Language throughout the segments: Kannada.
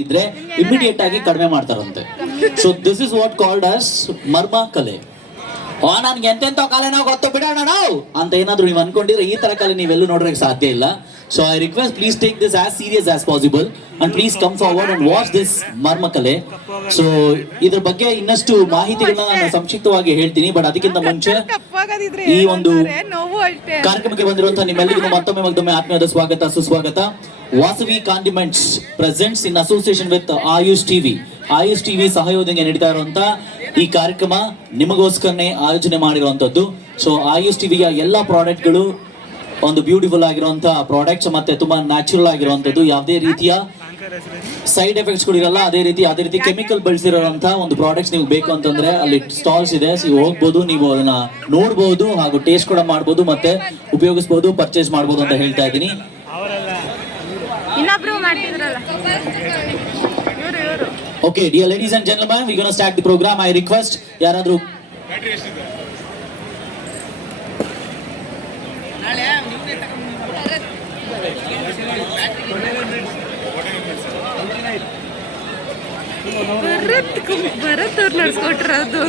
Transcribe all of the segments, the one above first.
ಇದ್ರೆ ಇಮಿಡಿಯೇಟ್ ಆಗಿ ಕಡಿಮೆ ಮಾಡ್ತಾರಂತೆ. So this is what called as ಮರ್ಮ ಕಲೆ ಆ ನನ್ಗೆ ಎಂತೆಂತ ಕಲೆನೋ ಗೊತ್ತು ಬಿಡೋಣ ನಾವು ಅಂತ ಏನಾದ್ರು ನೀವು ಅನ್ಕೊಂಡಿದ್ರೆ ಈ ತರ ಕಲೆ ನೀವೆಲ್ಲೂ ನೋಡೋಕೆ ಸಾಧ್ಯ ಇಲ್ಲ. So I request please take this as serious as possible and please come forward and watch this ಮರ್ಮ ಕಲೆ ಸೊ ಇದ್ರ ಬಗ್ಗೆ ಇನ್ನಷ್ಟು ಮಾಹಿತಿಗಳನ್ನ ನಾನು ಸಂಕ್ಷಿಪ್ತವಾಗಿ ಹೇಳ್ತೀನಿ ಬಟ್ ಅದಕ್ಕಿಂತ ಮುಂಚೆ ಈ ಒಂದು ಕಾರ್ಯಕ್ರಮಕ್ಕೆ ಬಂದಿರುವಂತಹ ನಿಮ್ಮೆಲ್ಲರಿಗೂ ಮತ್ತೊಮ್ಮೆ ಮತ್ತೊಮ್ಮೆ ಆತ್ಮೀಯದ ಸ್ವಾಗತ ಸುಸ್ವಾಗತ. Vasavi condiments presents in association with Ayush TV Ayush TV ಸಹಯೋಗದಿಂದ ನಡೀತಾ ಇರುವಂತ ಈ ಕಾರ್ಯಕ್ರಮ ನಿಮಗೋಸ್ಕರನೇ ಆಯೋಜನೆ ಮಾಡಿರುವಂಥದ್ದು ಸೊ ಆಯುಷ್ ಟಿವಿಯ ಎಲ್ಲ ಪ್ರಾಡಕ್ಟ್ಗಳು ಒಂದು ಬ್ಯೂಟಿಫುಲ್ ಆಗಿರುವಂತಹ ಪ್ರಾಡಕ್ಟ್ಸ್ ಮತ್ತೆ ತುಂಬಾ ನ್ಯಾಚುರಲ್ ಆಗಿರುವಂಥದ್ದು ಯಾವುದೇ ರೀತಿಯ ಸೈಡ್ ಎಫೆಕ್ಟ್ಸ್ ಕೂಡ ಇರಲ್ಲ. ಅದೇ ರೀತಿ ಅದೇ ರೀತಿ ಕೆಮಿಕಲ್ ಬಳಸಿರೋಂತಹ ಒಂದು ಪ್ರಾಡಕ್ಟ್ಸ್ ನೀವು ಬೇಕು ಅಂತಂದ್ರೆ ಅಲ್ಲಿ ಸ್ಟಾಲ್ಸ್ ಇದೆ. ನೀವು ಹೋಗ್ಬೋದು, ನೀವು ಅದನ್ನ ನೋಡ್ಬೋದು ಹಾಗೂ ಟೇಸ್ಟ್ ಕೂಡ ಮಾಡ್ಬೋದು ಮತ್ತೆ ಉಪಯೋಗಿಸ್ಬೋದು ಪರ್ಚೇಸ್ ಮಾಡ್ಬೋದು ಅಂತ ಹೇಳ್ತಾ ಇದ್ದೀನಿ. ಇನ್ನೊಬ್ರು ಮಾಡ್ತಿದ್ರಲ್ಲ. ಇವರು, ಇವ್ರು. okay dear ladies and gentleman we gonna start the programme I request ಯಾರಾದ್ರೂ ಭರತ್ ಕು- ಭರತ್ ಅವ್ರು ನಡ್ಸ್ಕೊಟ್ರ ಅದು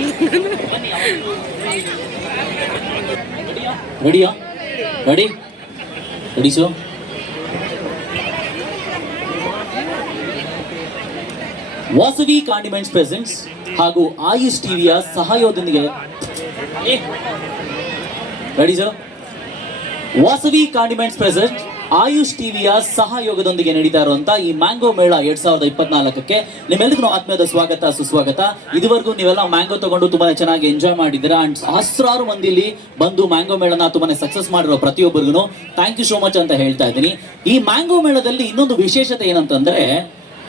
ರೆಡಿಯಾ ready ready so Vasavi condiments presents ಹಾಗೂ ಆಯುಷ್ ಟಿವಿಯ ಸಹಯೋಗದೊಂದಿಗೆ ready sir Vasavi condiments present Ayush ಟಿವಿಯ ಸಹಯೋಗದೊಂದಿಗೆ ನಡೀತಾ ಇರುವಂತ ಈ ಮ್ಯಾಂಗೋ ಮೇಳ ಎರಡ್ ಸಾವಿರದ ಇಪ್ಪತ್ನಾಲ್ಕಕ್ಕೆ. ನಿಮ್ಮೆಲ್ಲರಿಗೂ ಆತ್ಮೀಯದ ಸ್ವಾಗತ, ಸುಸ್ವಾಗತ. ಇದುವರೆಗೂ ನೀವೆಲ್ಲ ಮ್ಯಾಂಗೋ ತಗೊಂಡು ತುಂಬಾ ಚೆನ್ನಾಗಿ ಎಂಜಾಯ್ ಮಾಡಿದ್ದೀರಾ? ಅಂಡ್ ಸಹಸ್ರಾರು ಇಲ್ಲಿ ಬಂದು ಮ್ಯಾಂಗೋ ಮೇಳನ ತುಂಬಾನೇ ಸಕ್ಸಸ್ ಮಾಡಿರೋ ಪ್ರತಿಯೊಬ್ಬರಿಗೂ ಥ್ಯಾಂಕ್ ಯು ಸೋ ಮಚ್ ಅಂತ ಹೇಳ್ತಾ ಇದ್ದೀನಿ. ಈ ಮ್ಯಾಂಗೋ ಮೇಳದಲ್ಲಿ ಇನ್ನೊಂದು ವಿಶೇಷತೆ ಏನಂತಂದ್ರೆ,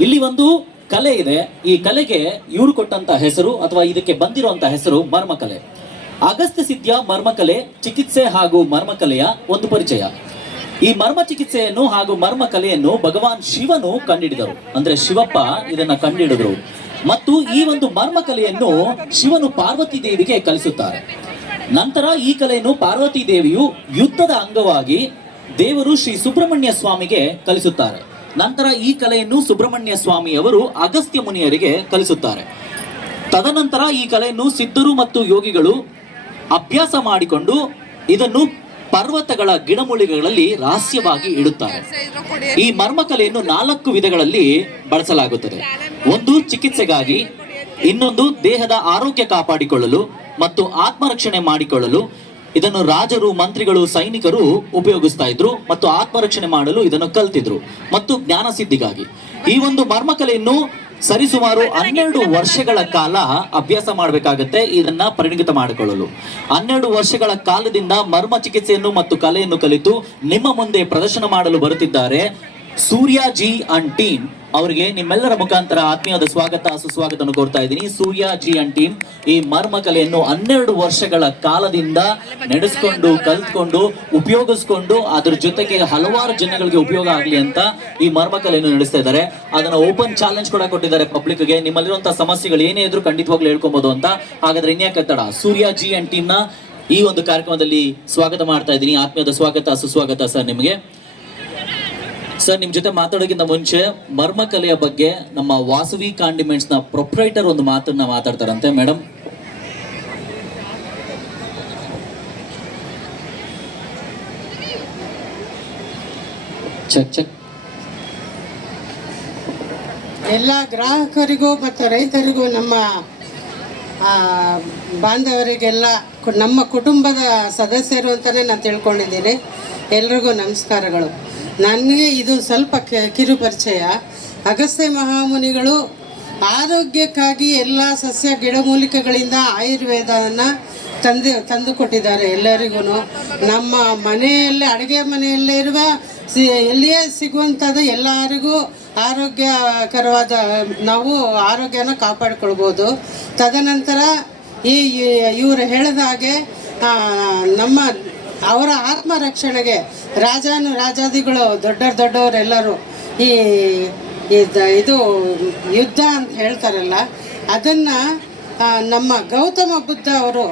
ಇಲ್ಲಿ ಒಂದು ಕಲೆ ಇದೆ. ಈ ಕಲೆಗೆ ಇವರು ಕೊಟ್ಟಂತ ಹೆಸರು ಅಥವಾ ಇದಕ್ಕೆ ಬಂದಿರುವಂತ ಹೆಸರು ಮರ್ಮಕಲೆ. ಅಗಸ್ತ್ಯ ಸಿದ್ಧ ಮರ್ಮಕಲೆ, ಚಿಕಿತ್ಸೆ ಹಾಗೂ ಮರ್ಮಕಲೆಯ ಒಂದು ಪರಿಚಯ. ಈ ಮರ್ಮ ಚಿಕಿತ್ಸೆಯನ್ನು ಹಾಗೂ ಮರ್ಮ ಕಲೆಯನ್ನು ಭಗವಾನ್ ಶಿವನು ಕಂಡಿಡಿದರು. ಅಂದ್ರೆ ಶಿವಪ್ಪ ಇದನ್ನ ಕಂಡಿಡಿದರು. ಮತ್ತು ಈ ಒಂದು ಮರ್ಮ ಕಲೆಯನ್ನು ಶಿವನು ಪಾರ್ವತಿ ದೇವಿಗೆ ಕಲಿಸುತ್ತಾರೆ. ನಂತರ ಈ ಕಲೆಯನ್ನು ಪಾರ್ವತಿ ದೇವಿಯು ಯುದ್ಧದ ಅಂಗವಾಗಿ ದೇವರು ಶ್ರೀ ಸುಬ್ರಹ್ಮಣ್ಯ ಸ್ವಾಮಿಗೆ ಕಲಿಸುತ್ತಾರೆ. ನಂತರ ಈ ಕಲೆಯನ್ನು ಸುಬ್ರಹ್ಮಣ್ಯ ಸ್ವಾಮಿಯವರು ಅಗಸ್ತ್ಯ ಮುನಿಯರಿಗೆ ಕಲಿಸುತ್ತಾರೆ. ತದನಂತರ ಈ ಕಲೆಯನ್ನು ಸಿದ್ಧರು ಮತ್ತು ಯೋಗಿಗಳು ಅಭ್ಯಾಸ ಮಾಡಿಕೊಂಡು ಇದನ್ನು ಪರ್ವತಗಳ ಗಿಡಮೂಲಿಕೆಗಳಲ್ಲಿ ರಹಸ್ಯವಾಗಿ ಇಡುತ್ತಾರೆ. ಈ ಮರ್ಮಕಲೆಯನ್ನು ನಾಲ್ಕು ವಿಧಗಳಲ್ಲಿ ಬಳಸಲಾಗುತ್ತದೆ. ಒಂದು ಚಿಕಿತ್ಸೆಗಾಗಿ, ಇನ್ನೊಂದು ದೇಹದ ಆರೋಗ್ಯ ಕಾಪಾಡಿಕೊಳ್ಳಲು ಮತ್ತು ಆತ್ಮರಕ್ಷಣೆ ಮಾಡಿಕೊಳ್ಳಲು ಇದನ್ನು ರಾಜರು ಮಂತ್ರಿಗಳು ಸೈನಿಕರು ಉಪಯೋಗಿಸ್ತಾ ಇದ್ರು ಮತ್ತು ಆತ್ಮರಕ್ಷಣೆ ಮಾಡಲು ಇದನ್ನು ಕಲ್ತಿದ್ರು. ಮತ್ತು ಜ್ಞಾನ ಸಿದ್ಧಿಗಾಗಿ. ಈ ಒಂದು ಮರ್ಮಕಲೆಯನ್ನು ಸರಿಸುಮಾರು ಹನ್ನೆರಡು ವರ್ಷಗಳ ಕಾಲ ಅಭ್ಯಾಸ ಮಾಡಬೇಕಾಗತ್ತೆ ಇದನ್ನ ಪರಿಣಿತ ಮಾಡಿಕೊಳ್ಳಲು. ಹನ್ನೆರಡು ವರ್ಷಗಳ ಕಾಲದಿಂದ ಮರ್ಮ ಚಿಕಿತ್ಸೆಯನ್ನು ಮತ್ತು ಕಲೆಯನ್ನು ಕಲಿತು ನಿಮ್ಮ ಮುಂದೆ ಪ್ರದರ್ಶನ ಮಾಡಲು ಬರುತ್ತಿದ್ದಾರೆ. ಸೂರ್ಯ ಜಿ ಅಂಡ್ ಟೀಮ್ ಅವರಿಗೆ ನಿಮ್ಮೆಲ್ಲರ ಮುಖಾಂತರ ಆತ್ಮೀಯವಾದ ಸ್ವಾಗತ, ಸುಸ್ವಾಗತವನ್ನು ಕೋರ್ತಾ ಇದ್ದೀನಿ. ಸೂರ್ಯ ಜಿ ಅಂಡ್ ಟೀಮ್ ಈ ಮರ್ಮ ಕಲೆಯನ್ನು ಹನ್ನೆರಡು ವರ್ಷಗಳ ಕಾಲದಿಂದ ನಡೆಸ್ಕೊಂಡು, ಕಲ್ತ್ಕೊಂಡು, ಉಪಯೋಗಿಸ್ಕೊಂಡು, ಅದ್ರ ಜೊತೆಗೆ ಹಲವಾರು ಜನಗಳಿಗೆ ಉಪಯೋಗ ಆಗಲಿ ಅಂತ ಈ ಮರ್ಮ ಕಲೆಯನ್ನು ನಡೆಸ್ತಾ ಇದ್ದಾರೆ. ಅದನ್ನ ಓಪನ್ ಚಾಲೆಂಜ್ ಕೂಡ ಕೊಟ್ಟಿದ್ದಾರೆ ಪಬ್ಲಿಕ್ಗೆ ನಿಮ್ಮಲ್ಲಿರುವಂತಹ ಸಮಸ್ಯೆಗಳು ಏನೇ ಇದ್ರೂ ಖಂಡಿತವಾಗ್ಲೂ ಹೇಳ್ಕೊಬಹುದು ಅಂತ. ಹಾಗಾದ್ರೆ ಇನ್ಯಾಕೆ ತಡ ಸೂರ್ಯ ಜಿ ಅಂಡ್ ಟೀಮ್ನ ಈ ಒಂದು ಕಾರ್ಯಕ್ರಮದಲ್ಲಿ ಸ್ವಾಗತ ಮಾಡ್ತಾ ಇದ್ದೀನಿ. ಆತ್ಮೀಯದ ಸ್ವಾಗತ, ಸುಸ್ವಾಗತ ಸರ್ ನಿಮಗೆ. ಸರ್ ನಿಮ್ಮ ಜೊತೆ ಮಾತಾಡೋಕ್ಕಿಂತ ಮುಂಚೆ ಮರ್ಮ ಕಲೆಯ ಬಗ್ಗೆ ನಮ್ಮ ವಾಸವಿ ಕಾಂಡಿಮೆಂಟ್ಸ್ನ ಪ್ರೊಪ್ರೈಟರ್ ಒಂದು ಮಾತನ್ನ ಮಾತಾಡ್ತಾರಂತೆ ಮೇಡಮ್ ಚಕ್ ಚಕ್ ಎಲ್ಲ ಗ್ರಾಹಕರಿಗೂ ಮತ್ತು ರೈತರಿಗೂ ನಮ್ಮ ಬಾಂಧವರಿಗೆಲ್ಲ ನಮ್ಮ ಕುಟುಂಬದ ಸದಸ್ಯರು ಅಂತಲೇ ನಾನು ತಿಳ್ಕೊಂಡಿದ್ದೀನಿ. ಎಲ್ರಿಗೂ ನಮಸ್ಕಾರಗಳು. ನನಗೆ ಇದು ಸ್ವಲ್ಪ ಕಿರು ಪರಿಚಯ ಅಗಸ್ತ್ಯ ಮಹಾಮುನಿಗಳು ಆರೋಗ್ಯಕ್ಕಾಗಿ ಎಲ್ಲ ಸಸ್ಯ ಗಿಡಮೂಲಿಕೆಗಳಿಂದ ಆಯುರ್ವೇದವನ್ನು ತಂದು ತಂದು ಕೊಟ್ಟಿದ್ದಾರೆ ಎಲ್ಲರಿಗೂ ನಮ್ಮ ಮನೆಯಲ್ಲೇ, ಅಡುಗೆ ಮನೆಯಲ್ಲೇ ಇರುವ ಸಿ ಎಲ್ಲಿಯೇ ಸಿಗುವಂಥದ್ದು ಎಲ್ಲರಿಗೂ ಆರೋಗ್ಯಕರವಾದ, ನಾವು ಆರೋಗ್ಯನ ಕಾಪಾಡಿಕೊಳ್ಬೋದು. ತದನಂತರ ಈ ಇವರು ಹೇಳಿದ ಹಾಗೆ ನಮ್ಮ ಅವರ ಆತ್ಮ ರಕ್ಷಣೆಗೆ ರಾಜಾನು ರಾಜಾದಿಗಳು ದೊಡ್ಡ ದೊಡ್ಡವರೆಲ್ಲರೂ ಈ ಇದ್- ಯುದ್ಧ ಅಂತ ಹೇಳ್ತಾರಲ್ಲ, ಅದನ್ನು ನಮ್ಮ ಗೌತಮ ಬುದ್ಧ ಅವರು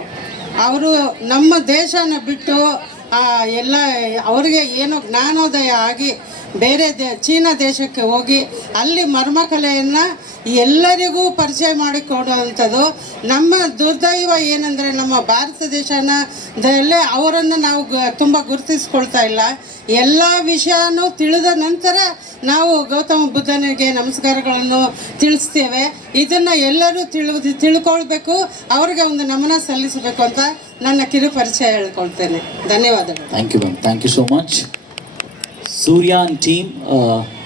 ಅವರು ನಮ್ಮ ದೇಶನ ಬಿಟ್ಟು ಎಲ್ಲ, ಅವರಿಗೆ ಏನೋ ಜ್ಞಾನೋದಯ ಆಗಿ ಬೇರೆ ದೇ, ಚೀನಾ ದೇಶಕ್ಕೆ ಹೋಗಿ ಅಲ್ಲಿ ಮರ್ಮಕಲೆಯನ್ನು ಎಲ್ಲರಿಗೂ ಪರಿಚಯ ಮಾಡಿಕೊಡುವಂಥದ್ದು. ನಮ್ಮ ದುರ್ದೈವ ಏನಂದರೆ ನಮ್ಮ ಭಾರತ ದೇಶನದಲ್ಲೇ ಅವರನ್ನು ನಾವು ತುಂಬ ಗುರುತಿಸ್ಕೊಳ್ತಾ ಇಲ್ಲ. ಎಲ್ಲ ವಿಷಯನೂ ತಿಳಿದ ನಂತರ ನಾವು ಗೌತಮ ಬುದ್ಧನಿಗೆ ನಮಸ್ಕಾರಗಳನ್ನು ತಿಳಿಸ್ತೇವೆ. ಇದನ್ನು ಎಲ್ಲರೂ ತಿಳಿದು, ತಿಳ್ಕೊಳ್ಬೇಕು. ಅವ್ರಿಗೆ ಒಂದು ನಮನ ಸಲ್ಲಿಸಬೇಕು ಅಂತ ನನ್ನ ಕಿರು ಪರಿಚಯ ಹೇಳ್ಕೊಳ್ತೇನೆ. ಧನ್ಯವಾದಗಳು. Thank you ma'am thank you so much Suryan team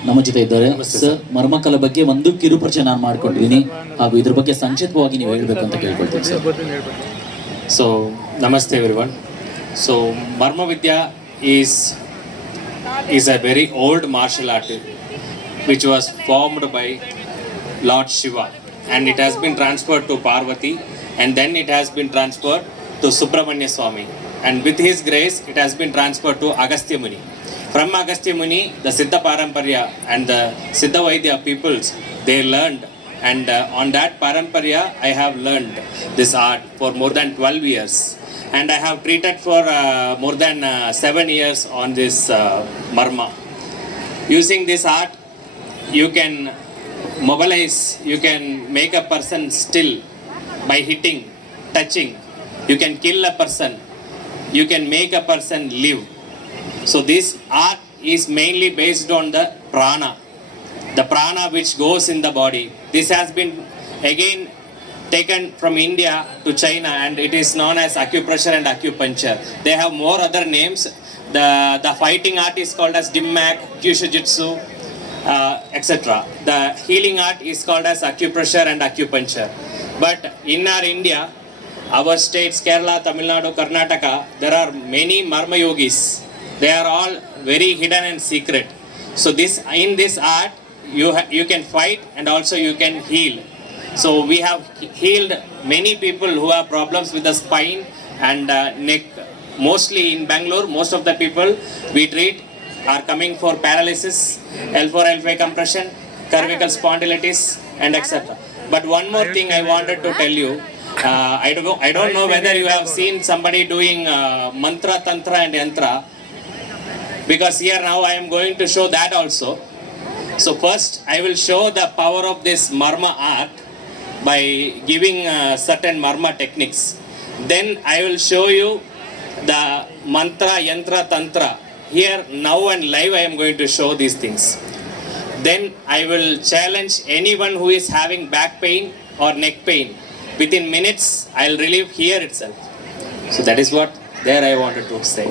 ನಮ್ಮ ಜೊತೆ ಇದ್ದಾರೆ. ಸರ್. ಮರ್ಮಕಲ ಬಗ್ಗೆ ಒಂದು ಕಿರು ಪರಿಚಯ ನಾನು ಮಾಡ್ಕೊಂಡಿದ್ದೀನಿ. ಹಾಗೂ ಇದ್ರ ಬಗ್ಗೆ ಸಂಕ್ಷಿಪ್ತವಾಗಿ ನೀವು ಹೇಳಬೇಕು ಅಂತ ಕೇಳ್ಕೊಳ್ತೀನಿ sir so namaste everyone so marma vidya is is a very old martial art which was formed by Lord Shiva and it has been transfer to Parvati and then it has been transfer to Subrahmanya Swami and with his grace it has been transfer to Agastya Muni. From Agastya Muni, the Siddha Paramparya and the Siddha Vaidya peoples they learned. And uh, on that paramparya i have learned this art for more than 12 years. And i have treated for uh, more than uh, 7 years on this uh, marma. Using this art you can mobilize you can make a person still by hitting touching. You can kill a person. You can make a person live so this art is mainly based on the prana the prana which goes in the body. This has been again taken from India to China and it is known as acupressure and acupuncture. They have more other names. The, the fighting art is called as Dimmak, Kyushujitsu, uh, etc. The healing art is called as acupressure and acupuncture. But in our India, our states Kerala, Tamil Nadu, Karnataka, there are many marma yogis. They are all very hidden and secret. So this in this art, you ha- you can fight and also you can heal. So we have healed many people who have problems with the spine and uh, neck. Mostly in Bangalore, most of the people we treat are coming for paralysis, L4, L5 compression, cervical spondylitis, and etc. But one more thing I wanted to tell you. Uh, I don't know. I don't know whether you have seen somebody doing uh, mantra, tantra, and yantra. Because here now I am going to show that also. So first, I will show the power of this marma art by giving uh, certain marma techniques. Then I will show you the mantra, yantra, tantra. Here now and live, I am going to show these things. Then I will challenge anyone who is having back pain or neck pain. Within minutes, I'll relieve here itself. So that is what there I wanted to say.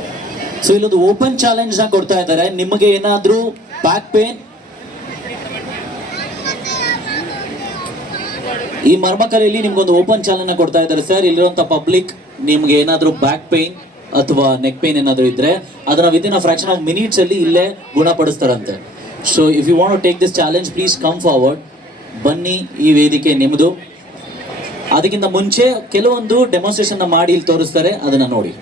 So ಇಲ್ಲೊಂದು ಓಪನ್ ಚಾಲೆಂಜ್ನ ಕೊಡ್ತಾ ಇದ್ದಾರೆ. ನಿಮಗೆ ಏನಾದ್ರೂ ಬ್ಯಾಕ್ ಪೇನ್ ಈ ಮರ್ಮಕಲೆಯಲ್ಲಿ ನಿಮ್ಗೊಂದು ಓಪನ್ ಚಾಲೆಂಜ್ನ ಕೊಡ್ತಾ ಇದ್ದಾರೆ ಸರ್ ಇಲ್ಲಿರುವಂತ ಪಬ್ಲಿಕ್ ನಿಮ್ಗೆ ಏನಾದರೂ ಬ್ಯಾಕ್ ಪೇನ್ ಅಥವಾ ನೆಕ್ ಪೇನ್ ಏನಾದರೂ ಇದ್ರೆ, ಅದನ್ನ within a fraction of minutes ಅಲ್ಲಿ ಇಲ್ಲೇ ಗುಣಪಡಿಸ್ತಾರಂತೆ. So if you want take this challenge please come forward ಬನ್ನಿ ಈ ವೇದಿಕೆ ನಿಮ್ಮದು ಅದಕ್ಕಿಂತ ಮುಂಚೆ ಕೆಲವೊಂದು ಡೆಮಾನ್ಸ್ಟ್ರೇಷನ್ ಮಾಡಿ ಇಲ್ಲಿ ತೋರಿಸ್ತಾರೆ. ಅದನ್ನ ನೋಡಿ.